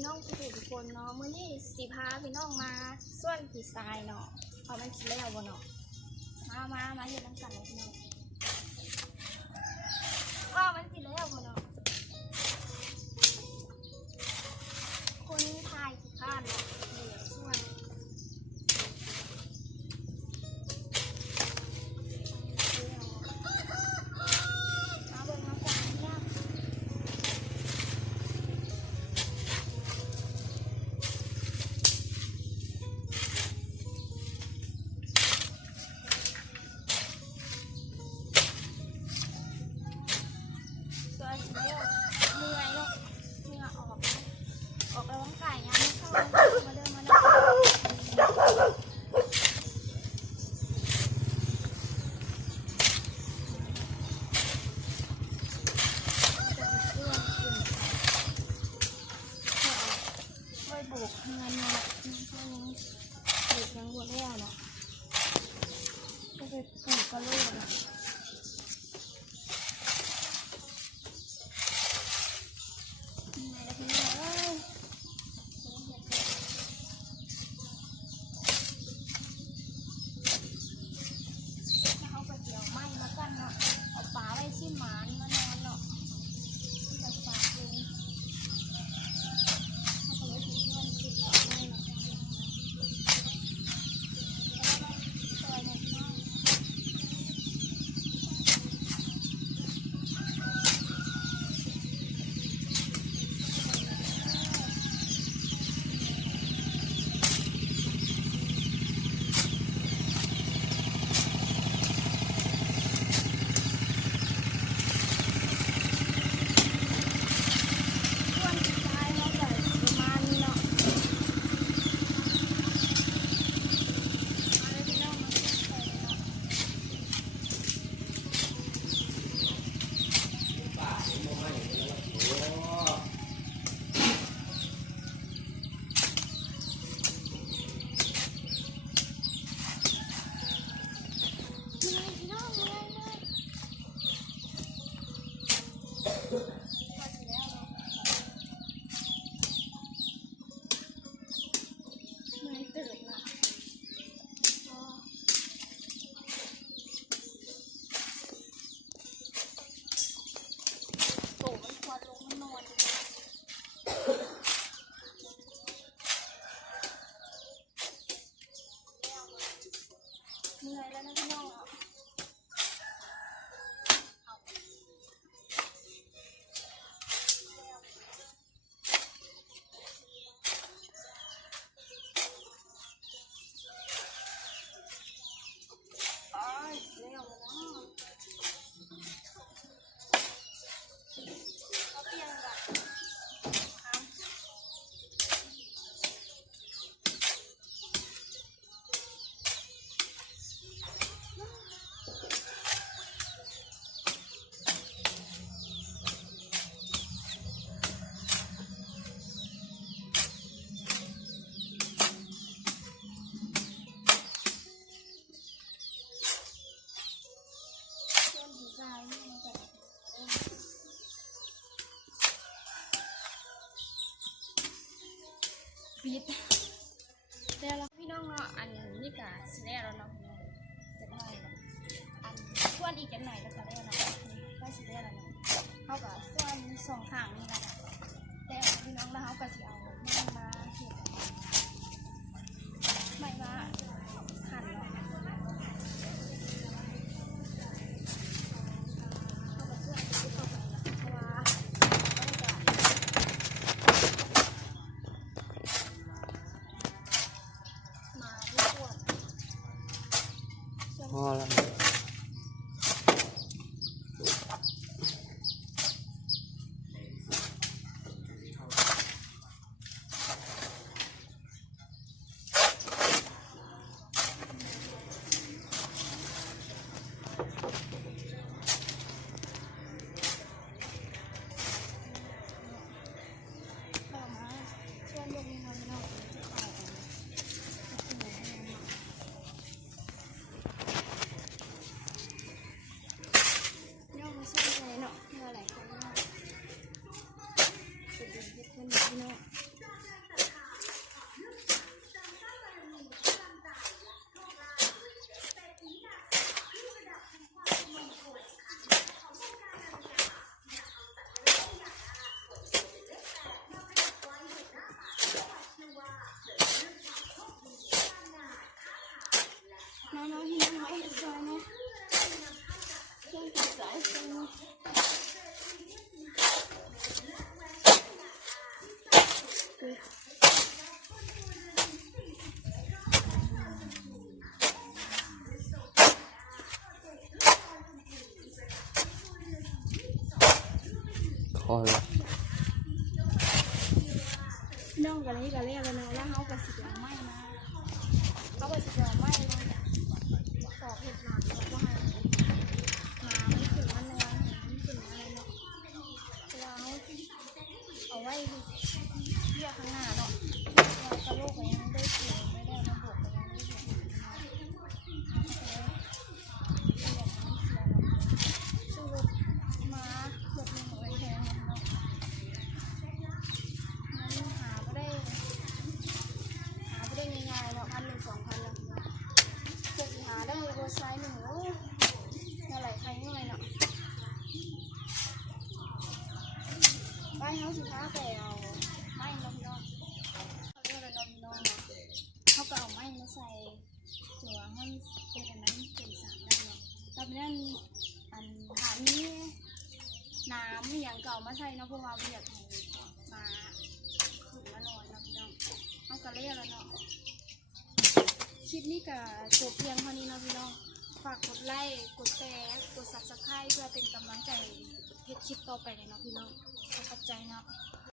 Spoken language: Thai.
พี่น้องทุกคนเนาะมื้อนี้สิพาพี่น้องมาส่วนผีทรายเนาะเอามันสิแล้วบ่เนาะมาเฮ็ดน้ำกันเลยพี่น้องมันสิแล้วบ่เนาะคนถ่ายขี้ข้านเนาะเดี๋ยวส่วนบุกงานมาบุกยังบวชแล้วเนาะก็ไปปลูกกระโหลกเนาะไหนละพี่น้องเอากระเจียวไหม้มากันเนาะเอาปลาไว้ที่หมานมานอนเนาะจะฝากดูเหนื่อยแล้วนะพี่น้องปิดแล้วพี่น้องเนาะอันนี้กะสิแล้วเนาะจะหน่อยอันส่วนอีกจะหน่อยแล้วก็ได้เนาะก็สิแล้วเนาะเขากับส่วนสองข้างนี่นะคะแต่พี่น้องแล้วเขาก็สิเอามาเห็ดไม่มาหั่นเนาะพอแล้ว คอย น้องกันนี่กันเรียกแล้วเนาะแล้วเขาก็สิเอาไม้มาเขาก็สิเอาไม้มาตอกเห็ดหนักแล้วก็ให้มาไม่ขึ้นมันนอนไม่ขึ้นอะไรเนาะแล้วเอาไว้เรียกข้างหน้าเนาะเรากระโลกก็ยังได้เสียไม่ได้ระบบก็ยังไม่ได้เสียซึ่งรถม้ารถหนึ่งเอาไว้แทนเนาะมันหาไม่ได้ง่ายๆเนาะ1,000-2,000แล้วเพื่อหาได้รถไซส์หนึ่งโอ้อะไรใครง่ายเนาะไปเขาสิค้าแต่เอาไม้เนาะพี่น้องเขาเรียกอะไรเนาะพี่น้องเนาะเขาก็เอาไม้มาใส่ตัวให้เป็นอันนั้นเป็นสารได้เนาะตอนนั้นอันฐานนี้น้ำอย่างเก่ามาใส่เนาะเพราะว่าอยากให้มาขึ้นมานอนเนาะพี่น้องเขาก็เรียกแล้วเนาะคลิปนี้ก็จบเพียงเท่านี้เนาะพี่น้องฝากกดไลค์กดแชร์กด Subscribe เพื่อเป็นกำลังใจเพจคลิปต่อไปเลยเนาะพี่น้องขอบใจเนาะ